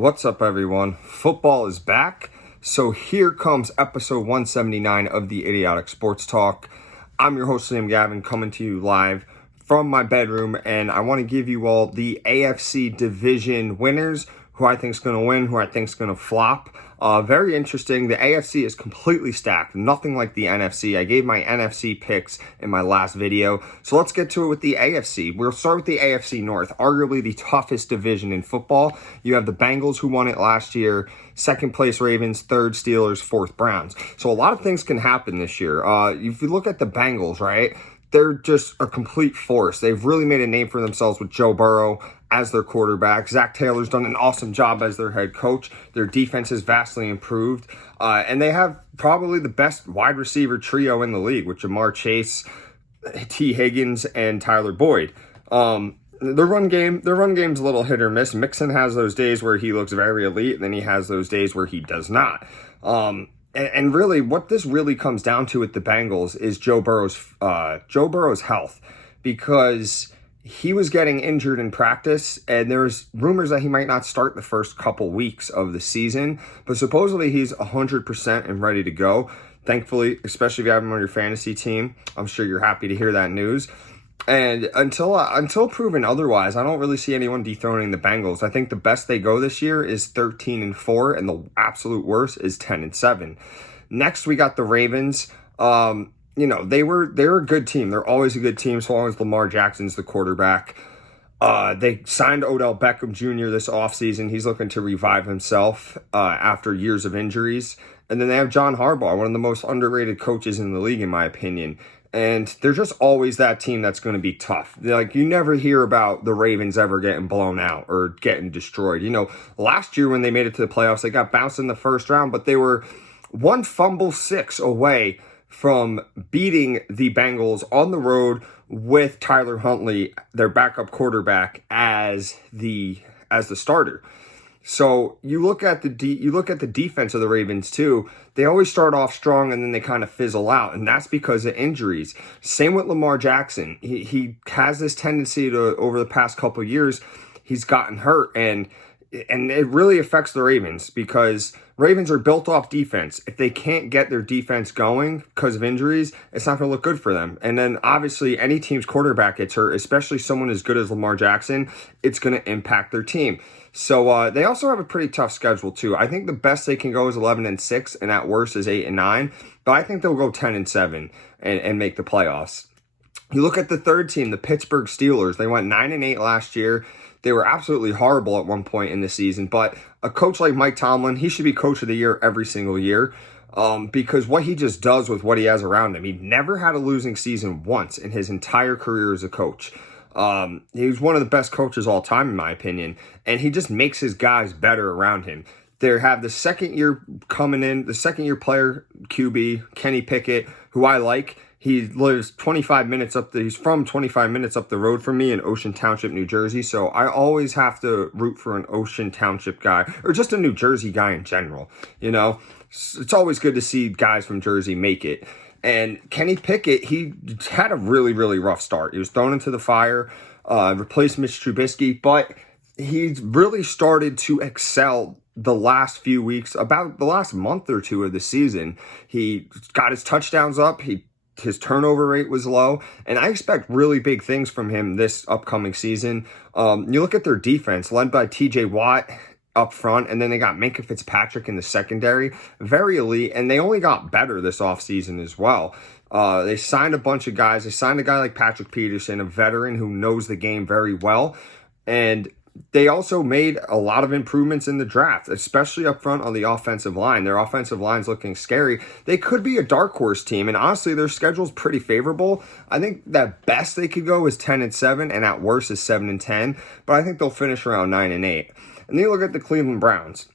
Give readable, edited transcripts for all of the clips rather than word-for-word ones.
What's up, everyone? Football is back. So here comes episode 179 of the Idiotic Sports Talk. I'm your host, Sam Gavin, coming to you live from my bedroom, and I want to give you all the AFC division winners, who I think is going to win, who I think is going to flop. Very interesting. The AFC is completely stacked. Nothing like the NFC. I gave my NFC picks in my last video. So let's get to it with the AFC. We'll start with the AFC North, arguably the toughest division in football. You have the Bengals, who won it last year, second place Ravens, third Steelers, fourth Browns. So a lot of things can happen this year. If you look at the Bengals, right, they're just a complete force. They've really made a name for themselves with Joe Burrow as their quarterback. Zach Taylor's done an awesome job as their head coach. Their defense has vastly improved. And they have probably the best wide receiver trio in the league with Jamar Chase, T. Higgins, and Tyler Boyd. Their run game's a little hit or miss. Mixon has those days where he looks very elite, and then he has those days where he does not. And really, what this really comes down to with the Bengals is Joe Burrow's health, because he was getting injured in practice, and there's rumors that he might not start the first couple weeks of the season, but supposedly he's 100% and ready to go. Thankfully, especially if you have him on your fantasy team, I'm sure you're happy to hear that news. And until proven otherwise, I don't really see anyone dethroning the Bengals. I think the best they go this year is 13-4, and the absolute worst is 10-7. Next, we got the Ravens. They're a good team. They're always a good team so long as Lamar Jackson's the quarterback. They signed Odell Beckham Jr. this offseason. He's looking to revive himself after years of injuries. And then they have John Harbaugh, one of the most underrated coaches in the league, in my opinion. And they're just always that team that's going to be tough. You never hear about the Ravens ever getting blown out or getting destroyed. Last year when they made it to the playoffs, they got bounced in the first round, but they were one fumble six away from beating the Bengals on the road with Tyler Huntley, their backup quarterback, as the starter. So you look at the defense of the Ravens too. They always start off strong and then they kind of fizzle out, and that's because of injuries. Same with Lamar Jackson. He has this tendency to, over the past couple of years, he's gotten hurt, and it really affects the Ravens because Ravens are built off defense. If they can't get their defense going because of injuries, it's not going to look good for them. And then obviously any team's quarterback gets hurt, especially someone as good as Lamar Jackson, it's going to impact their team. So they also have a pretty tough schedule too. I think the best they can go is 11-6, and at worst is 8-9. But I think they'll go 10-7 and make the playoffs. You look at the third team, the Pittsburgh Steelers. They went 9-8 last year. They were absolutely horrible at one point in the season, but a coach like Mike Tomlin, he should be coach of the year every single year because what he just does with what he has around him. He never had a losing season once in his entire career as a coach. He's one of the best coaches all time, in my opinion, and he just makes his guys better around him. They have the second year player QB, Kenny Pickett, who I like. He lives 25 minutes he's from 25 minutes up the road from me in Ocean Township, New Jersey. So I always have to root for an Ocean Township guy, or just a New Jersey guy in general. It's always good to see guys from Jersey make it. And Kenny Pickett, he had a really, really rough start. He was thrown into the fire, replaced Mitch Trubisky, but he's really started to excel the last few weeks, about the last month or two of the season. He got his touchdowns up. His turnover rate was low, and I expect really big things from him this upcoming season. You look at their defense, led by T.J. Watt up front, and then they got Minkah Fitzpatrick in the secondary. Very elite, and they only got better this offseason as well. They signed a bunch of guys. They signed a guy like Patrick Peterson, a veteran who knows the game very well, and they also made a lot of improvements in the draft, especially up front on the offensive line. Their offensive line's looking scary. They could be a dark horse team, and honestly, their schedule's pretty favorable. I think that best they could go is 10-7, and at worst is 7-10, but I think they'll finish around 9-8. And then you look at the Cleveland Browns.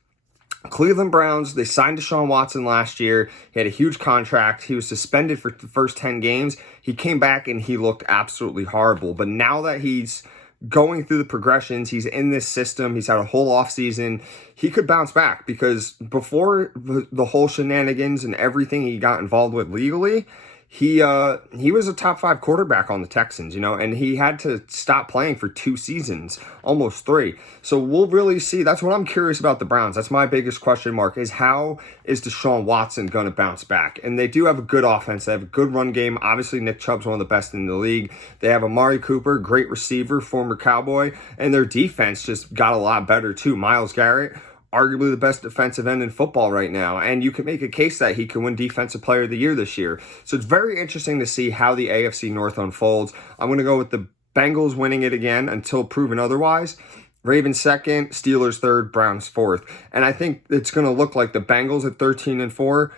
They signed Deshaun Watson last year. He had a huge contract. He was suspended for the first 10 games. He came back and he looked absolutely horrible. But now that he's going through the progressions, he's in this system, he's had a whole offseason, he could bounce back, because before the whole shenanigans and everything he got involved with legally, he was a top 5 quarterback on the Texans, and he had to stop playing for 2 seasons, almost 3. So we'll really see. That's what I'm curious about the Browns. That's my biggest question mark, is how is Deshaun Watson going to bounce back? And they do have a good offense. They have a good run game. Obviously, Nick Chubb's one of the best in the league. They have Amari Cooper, great receiver, former Cowboy, and their defense just got a lot better too. Myles Garrett, arguably the best defensive end in football right now. And you can make a case that he can win Defensive Player of the Year this year. So it's very interesting to see how the AFC North unfolds. I'm going to go with the Bengals winning it again until proven otherwise. Ravens second, Steelers third, Browns fourth. And I think it's going to look like the Bengals at 13-4,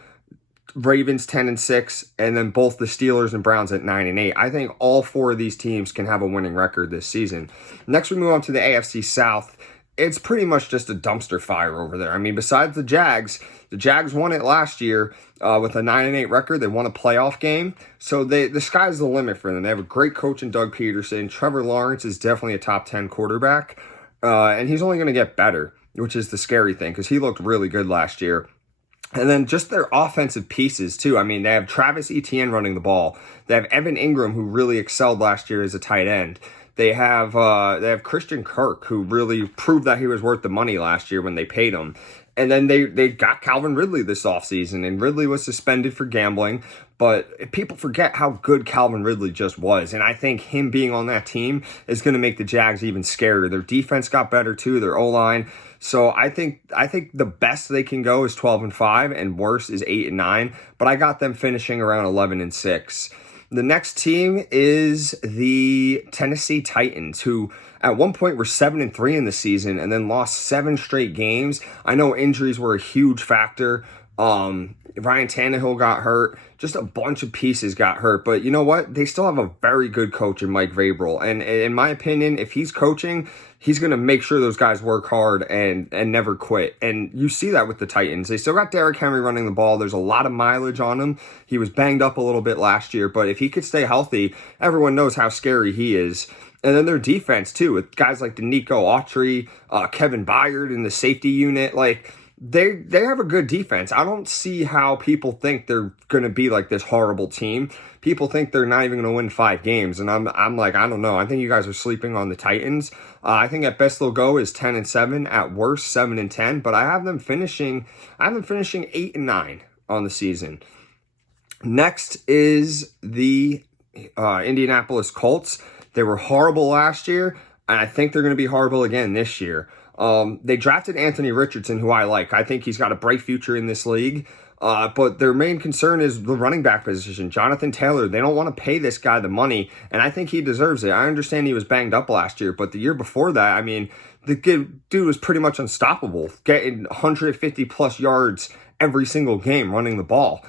Ravens 10-6, and then both the Steelers and Browns at 9-8. I think all 4 of these teams can have a winning record this season. Next, we move on to the AFC South. It's pretty much just a dumpster fire over there. I mean, besides the Jags won it last year with a 9-8 record. They won a playoff game. So the sky's the limit for them. They have a great coach in Doug Peterson. Trevor Lawrence is definitely a top 10 quarterback. And he's only going to get better, which is the scary thing because he looked really good last year. And then just their offensive pieces, too. I mean, they have Travis Etienne running the ball. They have Evan Ingram, who really excelled last year as a tight end. They have Christian Kirk, who really proved that he was worth the money last year when they paid him. And then they got Calvin Ridley this offseason, and Ridley was suspended for gambling. But people forget how good Calvin Ridley just was. And I think him being on that team is going to make the Jags even scarier. Their defense got better, too, their O-line. So I think the best they can go is 12-5, and worse is 8-9. But I got them finishing around 11-6. The next team is the Tennessee Titans, who at one point were 7-3 in the season and then lost 7 straight games. I know injuries were a huge factor. Ryan Tannehill got hurt. Just a bunch of pieces got hurt. But you know what? They still have a very good coach in Mike Vrabel. And in my opinion, if he's coaching, he's going to make sure those guys work hard and never quit. And you see that with the Titans. They still got Derrick Henry running the ball. There's a lot of mileage on him. He was banged up a little bit last year. But if he could stay healthy, everyone knows how scary he is. And then their defense, too, with guys like Danico Autry, Kevin Byard in the safety unit. Like, They have a good defense. I don't see how people think they're going to be like this horrible team. People think they're not even going to win 5 games, and I'm like, I don't know. I think you guys are sleeping on the Titans. I think at best they'll go is 10-7, at worst 7-10. But I have them finishing 8-9 on the season. Next is the Indianapolis Colts. They were horrible last year, and I think they're going to be horrible again this year. They drafted Anthony Richardson, who I like. I think he's got a bright future in this league. But their main concern is the running back position. Jonathan Taylor, they don't want to pay this guy the money, and I think he deserves it. I understand he was banged up last year, but the year before that, I mean, the dude was pretty much unstoppable, getting 150-plus yards every single game running the ball.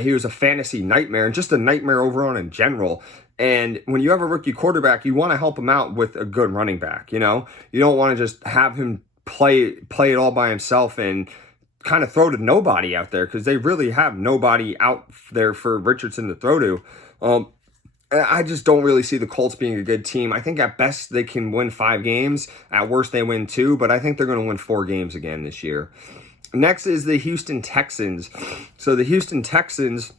He was a fantasy nightmare, and just a nightmare overall in general. And when you have a rookie quarterback, you want to help him out with a good running back, You don't want to just have him play it all by himself and kind of throw to nobody out there, because they really have nobody out there for Richardson to throw to. I just don't really see the Colts being a good team. I think at best they can win 5 games. At worst they win 2, but I think they're going to win 4 games again this year. Next is the Houston Texans. So the Houston Texans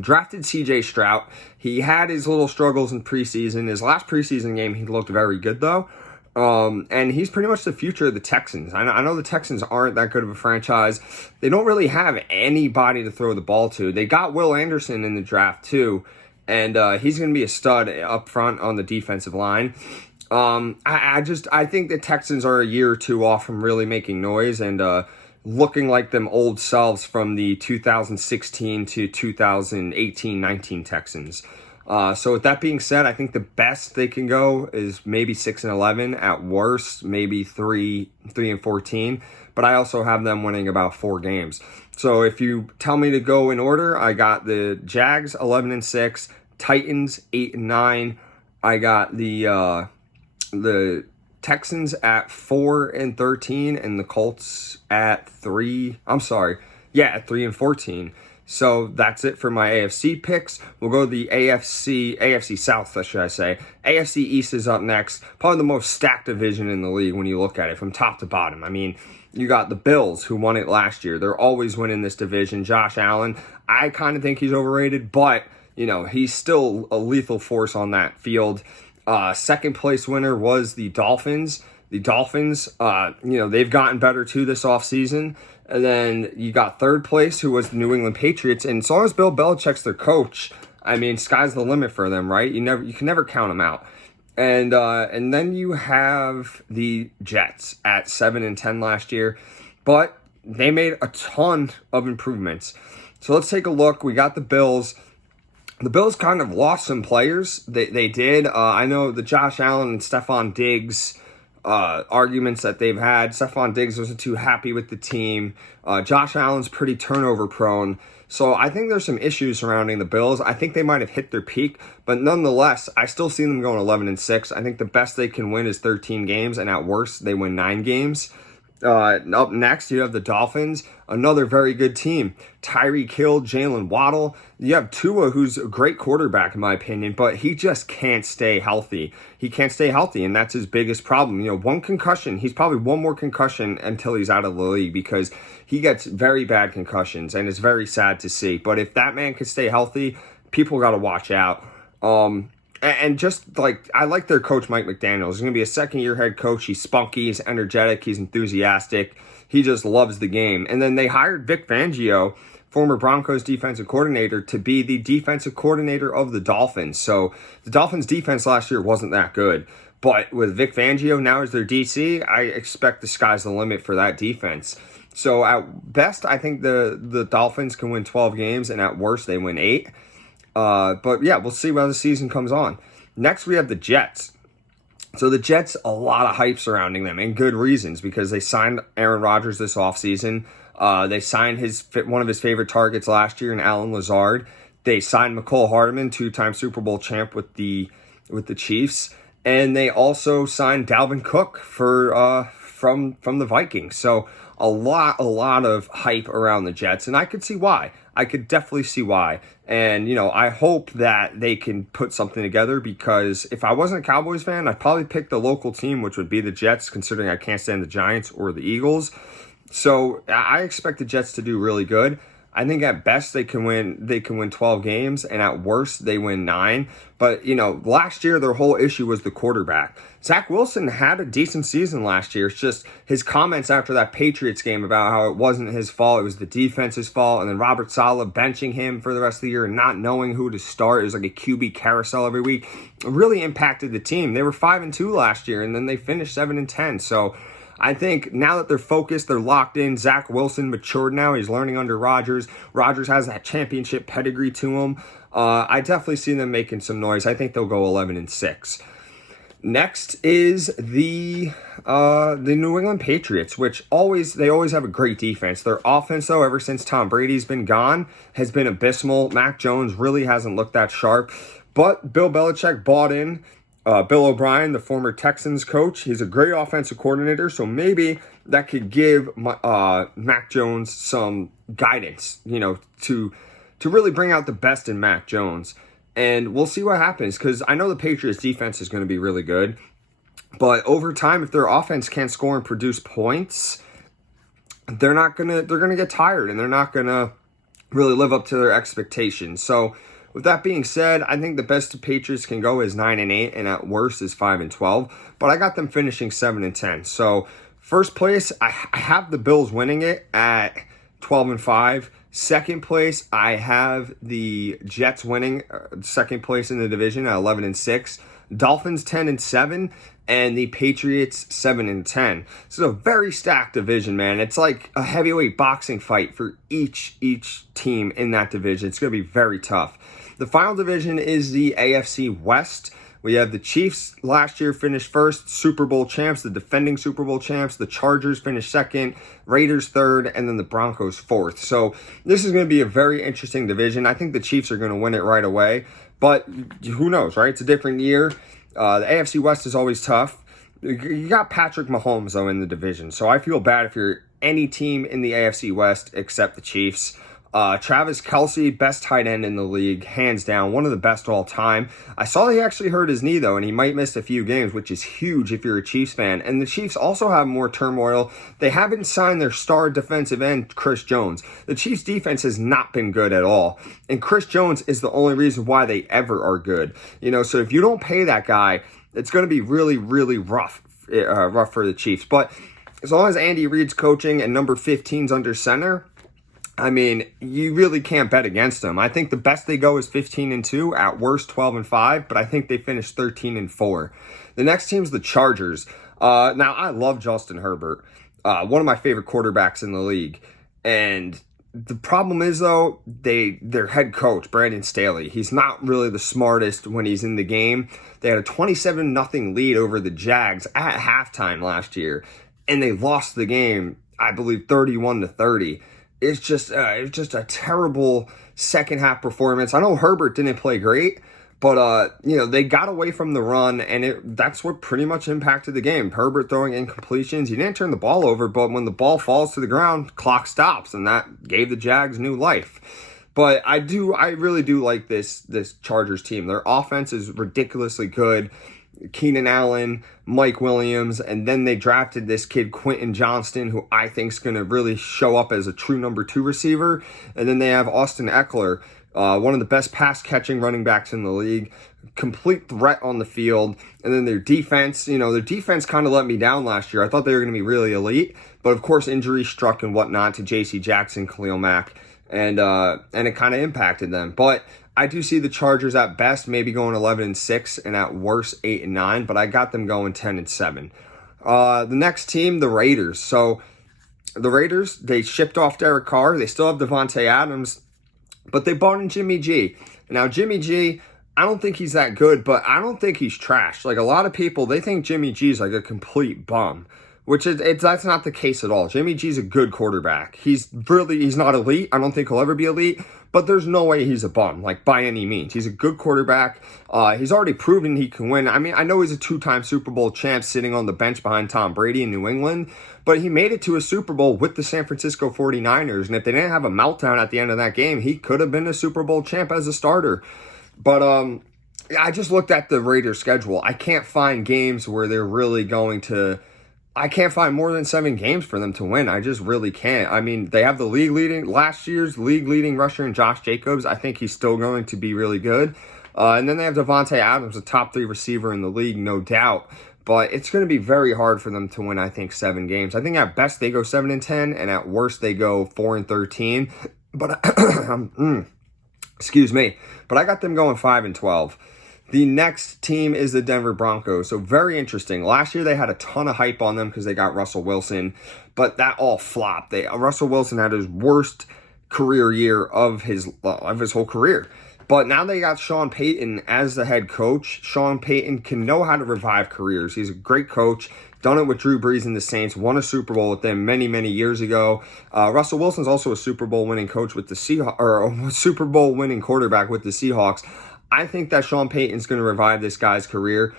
drafted C.J. Stroud. He had his little struggles in preseason. His last preseason game, he looked very good, though. And he's pretty much the future of the Texans. I know the Texans aren't that good of a franchise. They don't really have anybody to throw the ball to. They got Will Anderson in the draft, too. And he's going to be a stud up front on the defensive line. I think the Texans are a year or 2 off from really making noise and looking like them old selves from the 2016 to 2018-19 Texans. So with that being said, I think the best they can go is maybe 6-11. At worst, maybe 3-14. But I also have them winning about 4 games. So if you tell me to go in order, I got the Jags 11-6, Titans 8-9. I got the Texans at 4-13, and the Colts at 3-14. So that's it for my AFC picks. We'll go to the AFC South, should I say. AFC East is up next. Probably the most stacked division in the league when you look at it from top to bottom. I mean, you got the Bills, who won it last year. They're always winning this division. Josh Allen, I kind of think he's overrated, but he's still a lethal force on that field. Second place winner was the Dolphins. The Dolphins, they've gotten better too this offseason. And then you got third place, who was the New England Patriots. And as long as Bill Belichick's their coach, I mean, sky's the limit for them, right? You can never count them out. And then you have the Jets at 7-10 last year, but they made a ton of improvements. So let's take a look. We got the Bills. The Bills kind of lost some players. They did. I know the Josh Allen and Stephon Diggs arguments that they've had. Stephon Diggs wasn't too happy with the team. Josh Allen's pretty turnover prone. So I think there's some issues surrounding the Bills. I think they might have hit their peak, but nonetheless, I still see them going 11-6. I think the best they can win is 13 games, and at worst, they win 9 games. Up next, you have the Dolphins, another very good team. Tyreek Hill, Jalen Waddle. You have Tua, who's a great quarterback in my opinion, but he just can't stay healthy. He can't stay healthy, and that's his biggest problem. One concussion. He's probably one more concussion until he's out of the league because he gets very bad concussions, and it's very sad to see. But if that man can stay healthy, people got to watch out. And just like, I like their coach, Mike McDaniel. He's going to be a second-year head coach. He's spunky, he's energetic, he's enthusiastic. He just loves the game. And then they hired Vic Fangio, former Broncos defensive coordinator, to be the defensive coordinator of the Dolphins. So the Dolphins' defense last year wasn't that good. But with Vic Fangio now as their DC, I expect the sky's the limit for that defense. So at best, I think the Dolphins can win 12 games, and at worst, they win 8. But yeah, we'll see how the season comes on. Next, we have the Jets. So the Jets, a lot of hype surrounding them, and good reasons, because they signed Aaron Rodgers this offseason. They signed one of his favorite targets last year in Allen Lazard. They signed McCole Hardman, 2-time Super Bowl champ with the Chiefs. And they also signed Dalvin Cook from the Vikings. So a lot of hype around the Jets, and I could see why. I could definitely see why. And, I hope that they can put something together, because if I wasn't a Cowboys fan, I'd probably pick the local team, which would be the Jets, considering I can't stand the Giants or the Eagles. So I expect the Jets to do really good. I think at best they can win 12 games, and at worst they win 9. But, last year their whole issue was the quarterback. Zach Wilson had a decent season last year. It's just his comments after that Patriots game about how it wasn't his fault, it was the defense's fault, and then Robert Saleh benching him for the rest of the year and not knowing who to start. It was like a QB carousel every week. It really impacted the team. They were 5-2 last year, and then they finished 7-10. So I think now that they're focused, they're locked in. Zach Wilson matured now. He's learning under Rodgers. Rodgers has that championship pedigree to him. I definitely see them making some noise. I think they'll go 11-6. Next is the New England Patriots, which they always have a great defense. Their offense, though, ever since Tom Brady's been gone, has been abysmal. Mac Jones really hasn't looked that sharp. But Bill Belichick bought in Bill O'Brien, the former Texans coach. He's a great offensive coordinator, so maybe that could give Mac Jones some guidance, to really bring out the best in Mac Jones. And we'll see what happens, because I know the Patriots defense is going to be really good. But over time, if their offense can't score and produce points, they're going to get tired, and they're not going to really live up to their expectations. So with that being said, I think the best the Patriots can go is 9-8, and at worst is 5-12. But I got them finishing 7-10. So first place, I have the Bills winning it at 12-5. Second place, I have the Jets winning second place in the division at 11-6. Dolphins 10-7, and the Patriots 7-10. This is a very stacked division, man. It's like a heavyweight boxing fight for each team in that division. It's going to be very tough. The final division is the AFC West. We have the Chiefs last year finished first, Super Bowl champs, the defending Super Bowl champs. The Chargers finished second, Raiders third, and then the Broncos fourth. So this is going to be a very interesting division. I think the Chiefs are going to win it right away, but who knows, right? It's a different year. The AFC West is always tough. You got Patrick Mahomes, though, in the division, so I feel bad if you're any team in the AFC West except the Chiefs. Travis Kelce, best tight end in the league, hands down, one of the best all time. I saw he actually hurt his knee, though, and he might miss a few games, which is huge if you're a Chiefs fan. And the Chiefs also have more turmoil. They haven't signed their star defensive end, Chris Jones. The Chiefs' defense has not been good at all. And Chris Jones is the only reason why they ever are good. So if you don't pay that guy, it's going to be really, really rough for the Chiefs. But as long as Andy Reid's coaching and number 15's under center, you really can't bet against them. I think the best they go is 15-2, at worst 12-5, but I think they finish 13-4. The next team's the Chargers. Now, I love Justin Herbert, one of my favorite quarterbacks in the league. And the problem is, though, their head coach, Brandon Staley, he's not really the smartest when he's in the game. They had a 27-0 lead over the Jags at halftime last year, and they lost the game, I believe, 31-30. It's just a terrible second half performance. I know Herbert didn't play great, but they got away from the run, and that's what pretty much impacted the game. Herbert throwing incompletions. He didn't turn the ball over, but when the ball falls to the ground, clock stops, and that gave the Jags new life. But I really do like this Chargers team. Their offense is ridiculously good. Keenan Allen, Mike Williams, and then they drafted this kid Quentin Johnston, who I think is going to really show up as a true number 2 receiver. And then they have Austin Eckler, one of the best pass-catching running backs in the league, complete threat on the field. And then their defense, their defense kind of let me down last year. I thought they were going to be really elite, but of course injuries struck and whatnot to J.C. Jackson, Khalil Mack, and it kind of impacted them. But I do see the Chargers at best maybe going 11-6 and at worst 8-9, but I got them going 10-7. The next team, the Raiders. So the Raiders, they shipped off Derek Carr. They still have Devontae Adams, but they bought in Jimmy G. Now Jimmy G, I don't think he's that good, but I don't think he's trash. Like a lot of people, they think Jimmy G's like a complete bum, which that's not the case at all. Jimmy G's a good quarterback. He's not elite. I don't think he'll ever be elite, but there's no way he's a bum, like by any means. He's a good quarterback. He's already proven he can win. I know he's a 2-time Super Bowl champ sitting on the bench behind Tom Brady in New England, but he made it to a Super Bowl with the San Francisco 49ers, and if they didn't have a meltdown at the end of that game, he could have been a Super Bowl champ as a starter. But I just looked at the Raiders' schedule. I can't find games where they're really going to... I can't find more than 7 games for them to win. I just really can't. They have last year's league leading rusher in Josh Jacobs. I think he's still going to be really good. And then they have Devontae Adams, a top 3 receiver in the league, no doubt. But it's going to be very hard for them to win, I think, 7 games. I think at best they go 7-10, and at worst they go 4-13. But excuse me. But I got them going 5-12. The next team is the Denver Broncos. So very interesting. Last year they had a ton of hype on them because they got Russell Wilson, but that all flopped. Russell Wilson had his worst career year of his whole career. But now they got Sean Payton as the head coach. Sean Payton can know how to revive careers. He's a great coach. Done it with Drew Brees and the Saints. Won a Super Bowl with them many, many years ago. Russell Wilson's also a Super Bowl winning coach with the Seahawks, or a Super Bowl winning quarterback with the Seahawks. I think that Sean Payton's going to revive this guy's career.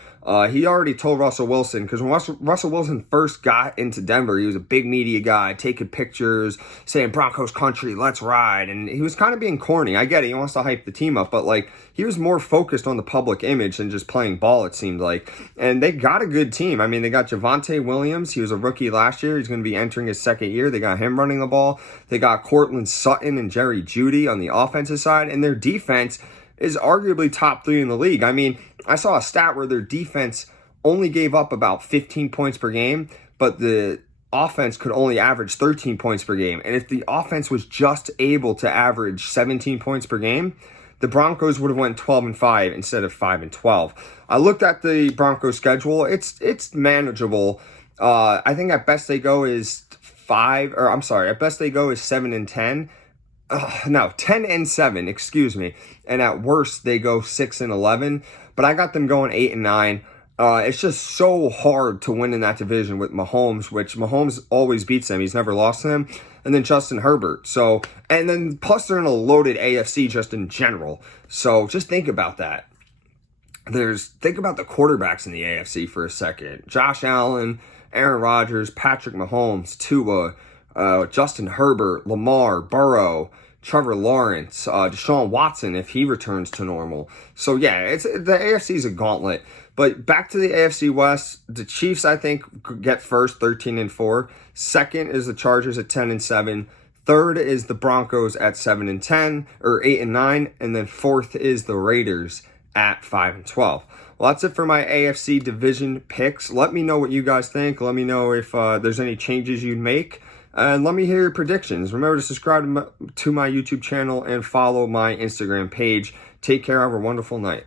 He already told Russell Wilson, because when Russell Wilson first got into Denver, he was a big media guy, taking pictures, saying Broncos country, let's ride. And he was kind of being corny. I get it. He wants to hype the team up, but he was more focused on the public image than just playing ball, it seemed like. And they got a good team. They got Javonte Williams. He was a rookie last year. He's going to be entering his second year. They got him running the ball. They got Cortland Sutton and Jerry Jeudy on the offensive side. And their defense is arguably top 3 in the league. I saw a stat where their defense only gave up about 15 points per game, but the offense could only average 13 points per game. And if the offense was just able to average 17 points per game, the Broncos would have went 12-5 instead of 5-12. I looked at the Broncos schedule. It's manageable. I think at best they go is 7-10. 10-7, excuse me. And at worst, they go 6-11. But I got them going 8-9. It's just so hard to win in that division with Mahomes, which Mahomes always beats them. He's never lost to them. And then Justin Herbert. And then plus they're in a loaded AFC just in general. So just think about that. Think about the quarterbacks in the AFC for a second. Josh Allen, Aaron Rodgers, Patrick Mahomes, Tua, Justin Herbert, Lamar, Burrow, Trevor Lawrence, Deshaun Watson if he returns to normal. So yeah, the AFC is a gauntlet. But back to the AFC West, the Chiefs I think get first, 13-4. Second is the Chargers at 10-7. Third is the Broncos at 7-10 or 8-9, and then fourth is the Raiders at 5-12. Well, that's it for my AFC division picks. Let me know what you guys think. Let me know if there's any changes you'd make. And let me hear your predictions. Remember to subscribe to my YouTube channel and follow my Instagram page. Take care. Have a wonderful night.